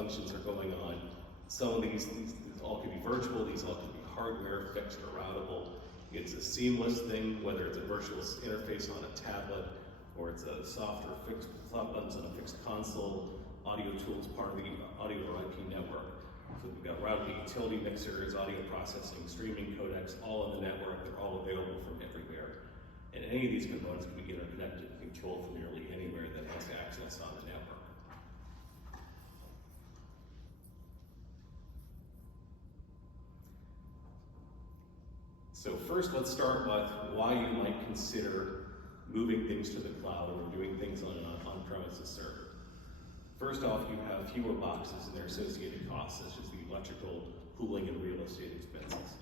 functions are going on. Some of these all can be virtual, these all can be hardware, fixed or routable. It's a seamless thing, whether it's a virtual interface on a tablet, or it's a software fixed buttons on a fixed console, audio tools part of the audio or IP network. So we've got routing, utility mixers, audio processing, streaming codecs, all in the network. They're all available from everywhere. And any of these components can be interconnected and controlled from nearly anywhere that has access on the network. So first, let's start with why you might consider moving things to the cloud or doing things on an on-premises server. First off, you have fewer boxes and their associated costs, such as the electrical, cooling, and real estate expenses.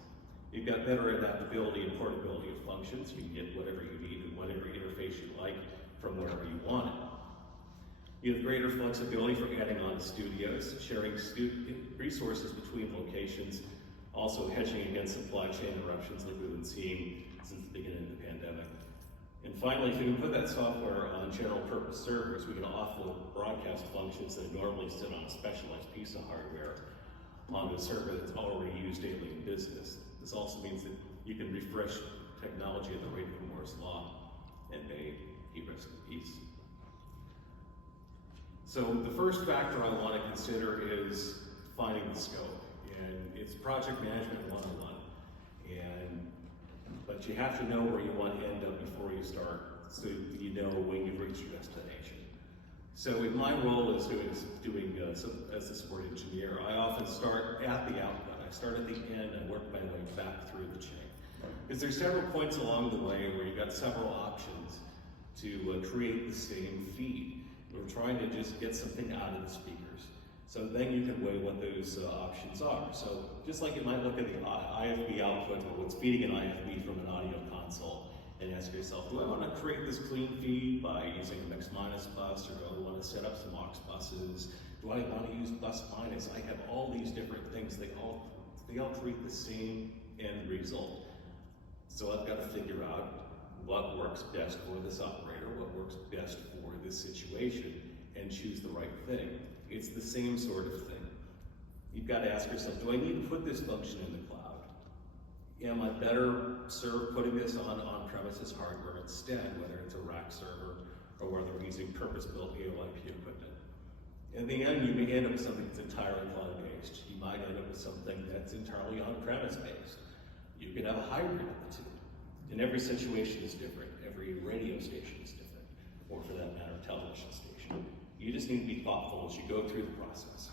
You've got better adaptability and portability of functions. You can get whatever you need and whatever interface you like from wherever you want it. You have greater flexibility for adding on studios, sharing resources between locations, also hedging against supply chain interruptions like we've been seeing since the beginning of the pandemic. And finally, if we can put that software on general purpose servers, we can offload broadcast functions that normally sit on a specialized piece of hardware onto a server that's already used daily in business. This also means that you can refresh technology at the rate of Moore's Law, and may he rest in peace. So the first factor I want to consider is finding the scope, and it's project management 101. But you have to know where you want to end up before you start, so you know when you've reached your destination. So in my role as as a support engineer, I often start at the output. I start at the end and work my way back through the chain. Because there's several points along the way where you've got several options to create the same feed. We're trying to just get something out of the speakers. So then you can weigh what those options are. So just like you might look at the IFB output or what's feeding an IFB from an audio console and ask yourself, do I want to create this clean feed by using a mix minus bus, or do I want to set up some aux buses? Do I want to use bus minus? I have all these different things. They all create the same end result. So I've got to figure out what works best for this operator, what works best for this situation, and choose the right thing. It's the same sort of thing. You've got to ask yourself, do I need to put this function in the cloud? Am I better served putting this on on-premises hardware instead, whether it's a rack server or whether we're using purpose-built AOIP equipment? In the end, you may end up with something that's entirely cloud-based. You might end up with something that's entirely on-premise based. You could have a hybrid of the two. And every situation is different. Every radio station is different, or for that matter, television station. You just need to be thoughtful as you go through the process.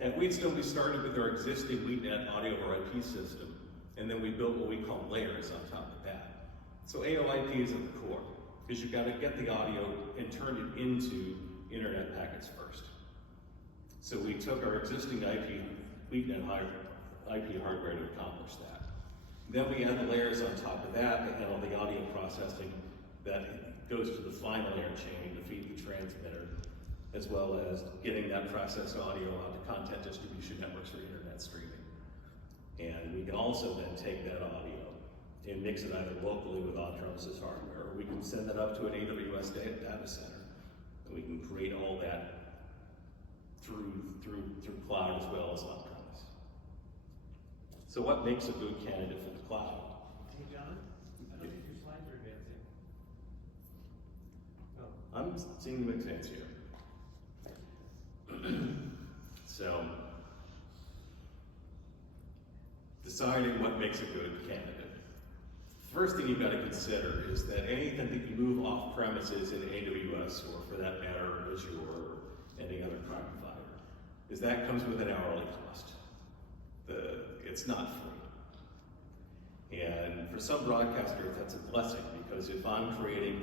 At Wheatstone, we started with our existing WheatNet audio or IP system, and then we built what we call layers on top of that. So AOIP is at the core, because you've got to get the audio and turn it into internet packets first. So we took our existing WheatNet IP hardware to accomplish that. Then we add the layers on top of that to handle the audio processing that goes to the final air chain to feed the transmitter, as well as getting that processed audio out to content distribution networks for internet streaming. And we can also then take that audio and mix it either locally with on-premises hardware, or we can send it up to an AWS data center, and we can create all that through cloud as well as on-premise. So what makes a good candidate for the cloud? Hey John, I don't think your slides are advancing. No. I'm seeing them advance here. So, deciding what makes a good candidate. First thing you've got to consider is that anything that you move off premises in AWS, or for that matter, Azure, or any other cloud provider, is that comes with an hourly cost. It's not free. And for some broadcasters, that's a blessing, because if I'm creating